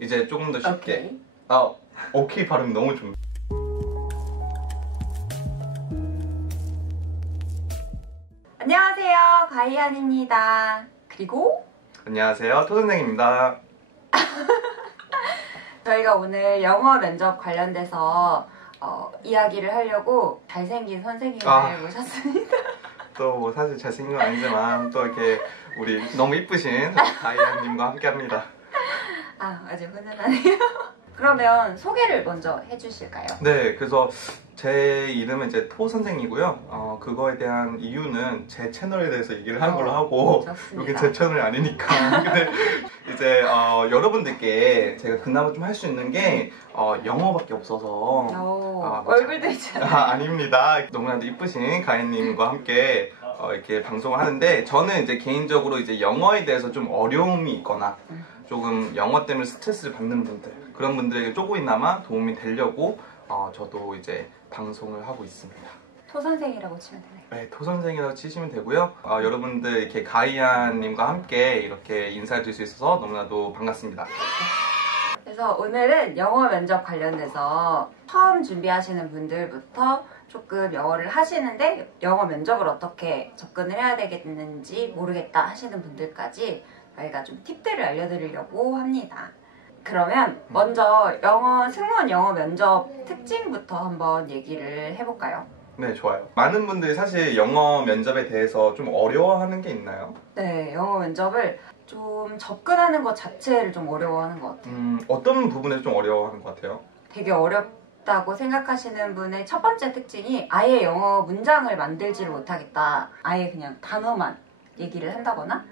이제 조금 더 쉽게. 오케이. 오케이 발음 너무 좋네. 안녕하세요, 가이안입니다. 그리고 안녕하세요, 토선생입니다. 저희가 오늘 영어 면접 관련돼서 이야기를 하려고 잘생긴 선생님을 모셨습니다. 또 뭐 사실 잘생긴 건 아니지만 또 이렇게 우리 너무 이쁘신 가이안님과 함께합니다. 아주 훈훈하네요. 그러면 소개를 먼저 해주실까요? 네, 그래서 제 이름은 이제 토 선생이고요. 그거에 대한 이유는 제 채널에 대해서 얘기를 하는 걸로 하고, 여기 제 채널이 아니니까. 근데 이제 여러분들께 제가 그나마 좀 할 수 있는 게 영어밖에 없어서. 얼굴도 있잖아요. 아닙니다. 너무나도 이쁘신 가인님과 함께 이렇게 방송을 하는데, 저는 이제 개인적으로 이제 영어에 대해서 좀 어려움이 있거나 조금 영어 때문에 스트레스를 받는 분들, 그런 분들에게 조금이나마 도움이 되려고 저도 이제 방송을 하고 있습니다. 토 선생이라고 치면 되나요? 네, 토 선생이라고 치시면 되고요. 여러분들 이렇게 가이안님과 함께 이렇게 인사드릴 수 있어서 너무나도 반갑습니다. 그래서 오늘은 영어 면접 관련돼서 처음 준비하시는 분들부터 조금 영어를 하시는데 영어 면접을 어떻게 접근을 해야 되겠는지 모르겠다 하시는 분들까지 저희가 좀 팁들을 알려드리려고 합니다. 그러면 먼저 승무원 영어 면접 특징부터 한번 얘기를 해볼까요? 네, 좋아요. 많은 분들이 사실 영어 면접에 대해서 좀 어려워하는 게 있나요? 네, 영어 면접을 좀 접근하는 것 자체를 좀 어려워하는 것 같아요. 어떤 부분에서 좀 어려워하는 것 같아요? 되게 어렵다고 생각하시는 분의 첫 번째 특징이 아예 영어 문장을 만들지를 못하겠다. 아예 그냥 단어만 얘기를 한다거나,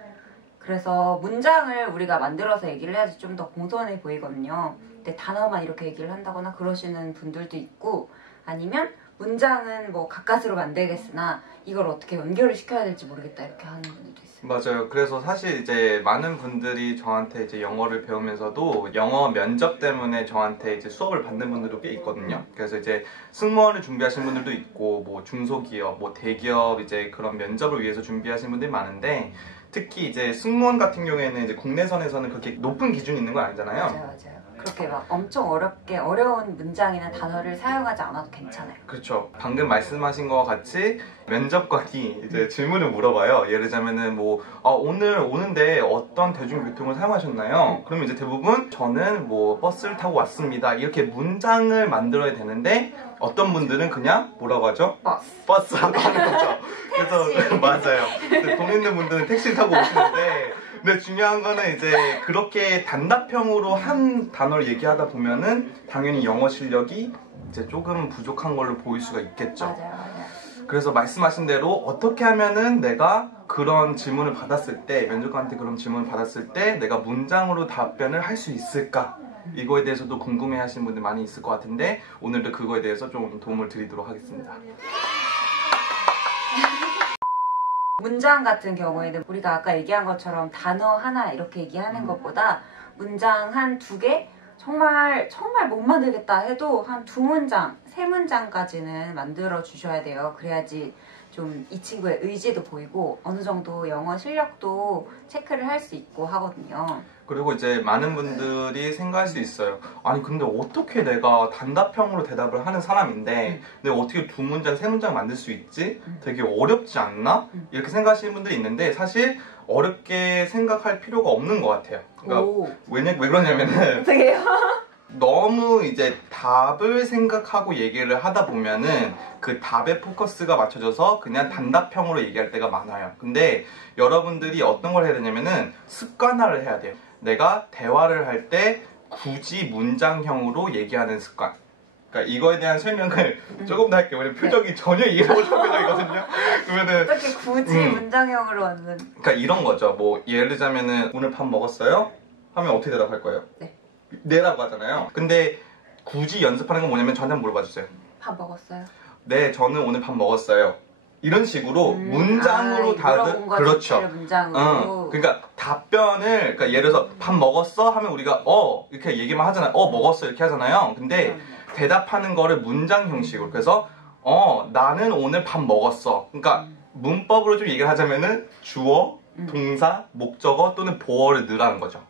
그래서 문장을 우리가 만들어서 얘기를 해야지 좀 더 공손해 보이거든요. 근데 단어만 이렇게 얘기를 한다거나 그러시는 분들도 있고, 아니면 문장은 뭐 가까스로 만들겠으나 이걸 어떻게 연결을 시켜야 될지 모르겠다 이렇게 하는 분들도 있어요. 맞아요. 그래서 사실 이제 많은 분들이 저한테 이제 영어를 배우면서도 영어 면접 때문에 저한테 이제 수업을 받는 분들도 꽤 있거든요. 그래서 이제 승무원을 준비하시는 분들도 있고, 뭐 중소기업, 뭐 대기업 이제 그런 면접을 위해서 준비하시는 분들이 많은데, 특히 이제 승무원 같은 경우에는 이제 국내선에서는 그렇게 높은 기준이 있는 건 아니잖아요. 맞아요. 그렇게 막 엄청 어려운 문장이나 단어를 사용하지 않아도 괜찮아요. 그렇죠. 방금 말씀하신 것과 같이 면접관이 이제 질문을 물어봐요. 예를 들자면은 뭐 오늘 오는데 어떤 대중교통을 사용하셨나요? 그러면 이제 대부분 저는 뭐 버스를 타고 왔습니다. 이렇게 문장을 만들어야 되는데, 어떤 분들은 그냥 뭐라고 하죠? 버스라고 하는 거죠. 그래서 맞아요. 돈 있는 분들은 택시를 타고 오시는데, 근데 중요한 거는 이제 그렇게 단답형으로 한 단어를 얘기하다 보면은 당연히 영어 실력이 이제 조금 부족한 걸로 보일 수가 있겠죠. 맞아요. 그래서 말씀하신 대로 어떻게 하면은 내가 그런 질문을 받았을 때, 면접관한테 그런 질문을 받았을 때 내가 문장으로 답변을 할 수 있을까? 이거에 대해서도 궁금해 하시는 분들 많이 있을 것 같은데, 오늘도 그거에 대해서 좀 도움을 드리도록 하겠습니다. 문장 같은 경우에는 우리가 아까 얘기한 것처럼 단어 하나 이렇게 얘기하는 것보다 문장 한 두 개? 정말 못 만들겠다 해도 한 두 문장, 세 문장까지는 만들어 주셔야 돼요. 그래야지 좀 이 친구의 의지도 보이고 어느 정도 영어 실력도 체크를 할 수 있고 하거든요. 그리고 이제 많은 분들이 생각할 수 있어요. 아니 근데 어떻게 내가 단답형으로 대답을 하는 사람인데 내가 어떻게 두 문장, 세 문장 만들 수 있지? 되게 어렵지 않나? 이렇게 생각하시는 분들이 있는데, 사실 어렵게 생각할 필요가 없는 것 같아요. 그러니까 왜 그러냐면은 너무 이제 답을 생각하고 얘기를 하다 보면은 그 답에 포커스가 맞춰져서 그냥 단답형으로 얘기할 때가 많아요. 근데 여러분들이 어떤 걸 해야 되냐면은 습관화를 해야 돼요. 내가 대화를 할 때 굳이 문장형으로 얘기하는 습관. 그러니까 이거에 대한 설명을 조금 더 할게요. 왜냐면 표정이 전혀 이해 못하는 표정이거든요. 그러면은 어떻게 굳이 문장형으로 하는? 그러니까 이런 거죠. 뭐 예를 들자면은 오늘 밥 먹었어요? 하면 어떻게 대답할 거예요? 네라고 하잖아요. 근데 굳이 연습하는 건 뭐냐면 저한테 한번 물어봐 주세요. 밥 먹었어요? 네, 저는 오늘 밥 먹었어요. 이런 식으로 문장으로 다들 그렇죠. 문장으로. 그러니까 답변을 그러니까 예를 들어서 밥 먹었어 하면 우리가 이렇게 얘기만 하잖아요. 먹었어 이렇게 하잖아요. 근데 대답하는 거를 문장 형식으로. 그래서 나는 오늘 밥 먹었어. 그러니까 문법으로 좀 얘기를 하자면은 주어, 동사, 목적어 또는 보어를 넣으라는 거죠.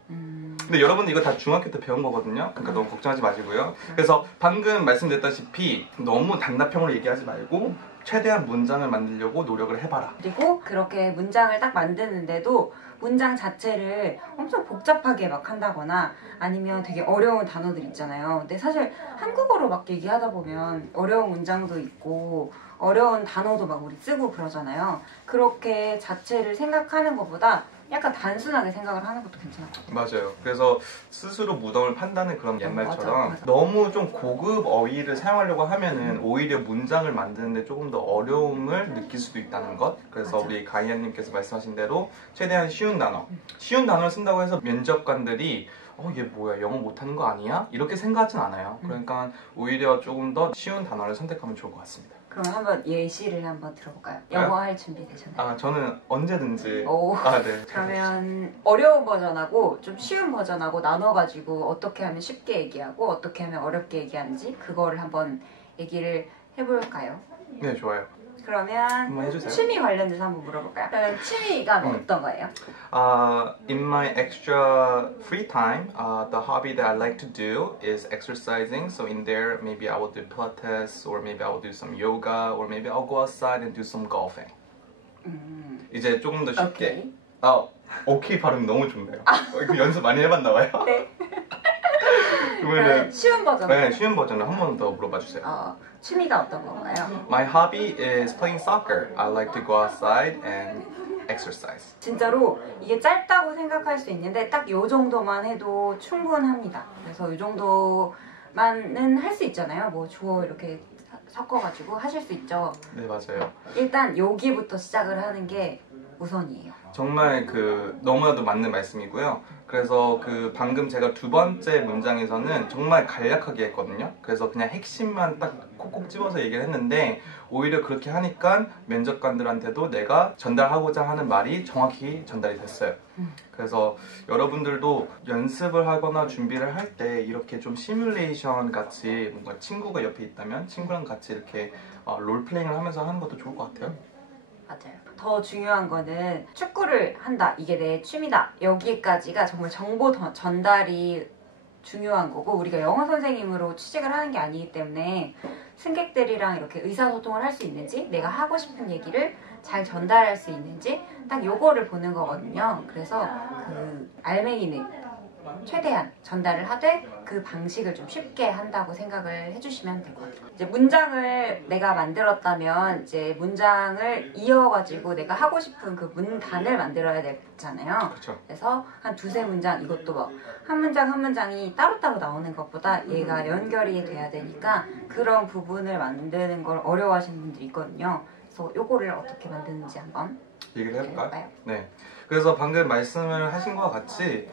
근데 여러분들 이거 다 중학교 때 배운 거거든요. 그러니까 너무 걱정하지 마시고요. 그래서 방금 말씀드렸다시피 너무 단답형으로 얘기하지 말고 최대한 문장을 만들려고 노력을 해봐라. 그리고 그렇게 문장을 딱 만드는데도 문장 자체를 엄청 복잡하게 막 한다거나 아니면 되게 어려운 단어들 있잖아요. 근데 사실 한국어로 막 얘기하다 보면 어려운 문장도 있고 어려운 단어도 막 우리 쓰고 그러잖아요. 그렇게 자체를 생각하는 것보다 약간 단순하게 생각을 하는 것도 괜찮을 것 같아요. 맞아요. 그래서 스스로 무덤을 판다는 그런 옛말처럼 맞아. 너무 좀 고급 어휘를 사용하려고 하면은 오히려 문장을 만드는데 조금 더 어려움을 느낄 수도 있다는 것. 그래서 맞아. 우리 가이아님께서 말씀하신 대로 최대한 쉬운 단어. 쉬운 단어를 쓴다고 해서 면접관들이 얘 뭐야 영어 못하는 거 아니야? 이렇게 생각하진 않아요. 그러니까 오히려 조금 더 쉬운 단어를 선택하면 좋을 것 같습니다. 그럼 한번 예시를 한번 들어볼까요? 영어 할 준비 되셨나요? 저는 언제든지. 오. 네. 그러면 어려운 버전하고 좀 쉬운 버전하고 나눠가지고 어떻게 하면 쉽게 얘기하고 어떻게 하면 어렵게 얘기하는지 그거를 한번 얘기를 해볼까요? 네, 좋아요. 그러면 한번 해주세요. 취미 관련돼서 한번 물어볼까요? 그러면 취미가 어떤 거예요? In my extra free time, the hobby that I like to do is exercising. So in there, maybe I will do Pilates, or maybe I will do some yoga, or maybe I'll go outside and do some golfing. 이제 조금 더 쉽게. 오케이 발음 너무 좋네요. 이거 연습 많이 해봤나 봐요. 네. 그러면은 쉬운 버전. 네, 쉬운 버전을 한 번 더 물어봐 주세요. 취미가 어떤 건가요? My hobby is playing soccer. I like to go outside and exercise. 진짜로 이게 짧다고 생각할 수 있는데 딱 요 정도만 해도 충분합니다. 그래서 요 정도만은 할 수 있잖아요. 뭐 주어 이렇게 섞어가지고 하실 수 있죠. 네, 맞아요. 일단 여기부터 시작을 하는 게 우선이에요. 정말 너무나도 맞는 말씀이고요. 그래서 방금 제가 두 번째 문장에서는 정말 간략하게 했거든요. 그래서 그냥 핵심만 딱 콕콕 집어서 얘기를 했는데 오히려 그렇게 하니까 면접관들한테도 내가 전달하고자 하는 말이 정확히 전달이 됐어요. 그래서 여러분들도 연습을 하거나 준비를 할 때 이렇게 좀 시뮬레이션 같이 뭔가 친구가 옆에 있다면 친구랑 같이 이렇게 롤플레잉을 하면서 하는 것도 좋을 것 같아요. 맞아요. 더 중요한 거는 축구를 한다. 이게 내 취미다. 여기까지가 정말 정보 전달이 중요한 거고 우리가 영어 선생님으로 취직을 하는 게 아니기 때문에 승객들이랑 이렇게 의사소통을 할 수 있는지 내가 하고 싶은 얘기를 잘 전달할 수 있는지 딱 요거를 보는 거거든요. 그래서 알맹이는 최대한 전달을 하되 그 방식을 좀 쉽게 한다고 생각을 해주시면 될 것 같아요. 이제 문장을 내가 만들었다면 이제 문장을 이어가지고 내가 하고 싶은 그 문단을 만들어야 되잖아요. 그렇죠. 그래서 한 두세 문장 이것도 막 한 문장 한 문장이 따로따로 나오는 것보다 얘가 연결이 돼야 되니까 그런 부분을 만드는 걸 어려워하시는 분들이 있거든요. 그래서 요거를 어떻게 만드는지 한번 얘기를 해볼까요? 해볼까요? 네. 그래서 방금 말씀을 하신 것과 같이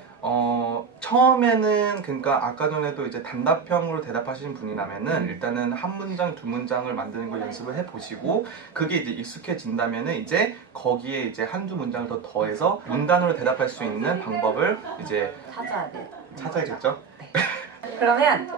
처음에는 그러니까 아까 전에도 이제 단답형으로 대답하시는 분이라면은 일단은 한 문장 두 문장을 만드는 걸 연습을 해보시고 그게 이제 익숙해진다면은 이제 거기에 이제 한두 문장을 더 더해서 문단으로 대답할 수 있는 방법을 이제 찾아야겠죠? 네. 그러면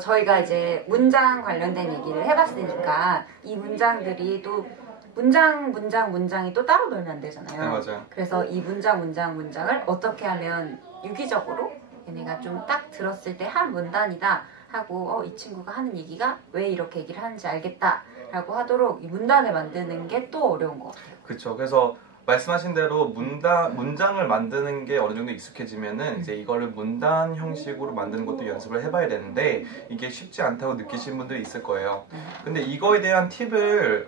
저희가 이제 문장 관련된 얘기를 해봤으니까 이 문장들이 또 문장이 또 따로 놀면 안 되잖아요. 네, 맞아요. 그래서 이 문장을 어떻게 하면 유기적으로 얘네가 좀 딱 들었을 때 한 문단이다 하고 이 친구가 하는 얘기가 왜 이렇게 얘기를 하는지 알겠다 라고 하도록 이 문단을 만드는 게 또 어려운 것 같아요. 그렇죠. 그래서 말씀하신 대로 문장을 만드는 게 어느 정도 익숙해지면은 이제 이거를 문단 형식으로 만드는 것도 연습을 해봐야 되는데 이게 쉽지 않다고 느끼시는 분들이 있을 거예요. 근데 이거에 대한 팁을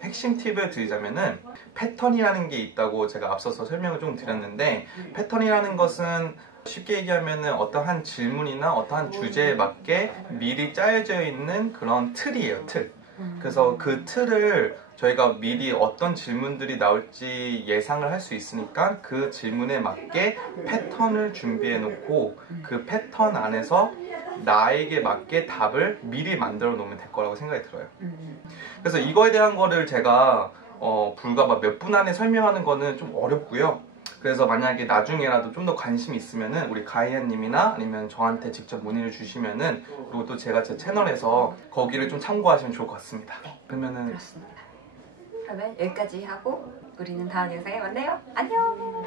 핵심 팁을 드리자면은 패턴이라는 게 있다고 제가 앞서서 설명을 좀 드렸는데 패턴이라는 것은 쉽게 얘기하면은 어떠한 질문이나 어떠한 주제에 맞게 미리 짜여져 있는 그런 틀이에요, 틀. 그래서 그 틀을 저희가 미리 어떤 질문들이 나올지 예상을 할 수 있으니까 그 질문에 맞게 패턴을 준비해 놓고 그 패턴 안에서 나에게 맞게 답을 미리 만들어 놓으면 될 거라고 생각이 들어요. 그래서 이거에 대한 거를 제가 불과 몇 분 안에 설명하는 거는 좀 어렵고요. 그래서 만약에 나중에라도 좀 더 관심이 있으면은 우리 가이아님이나 아니면 저한테 직접 문의를 주시면은 그리고 또 제가 제 채널에서 거기를 좀 참고하시면 좋을 것 같습니다. 네, 그러면은 그렇습니다. 그러면 여기까지 하고 우리는 다음 영상에 만나요. 안녕!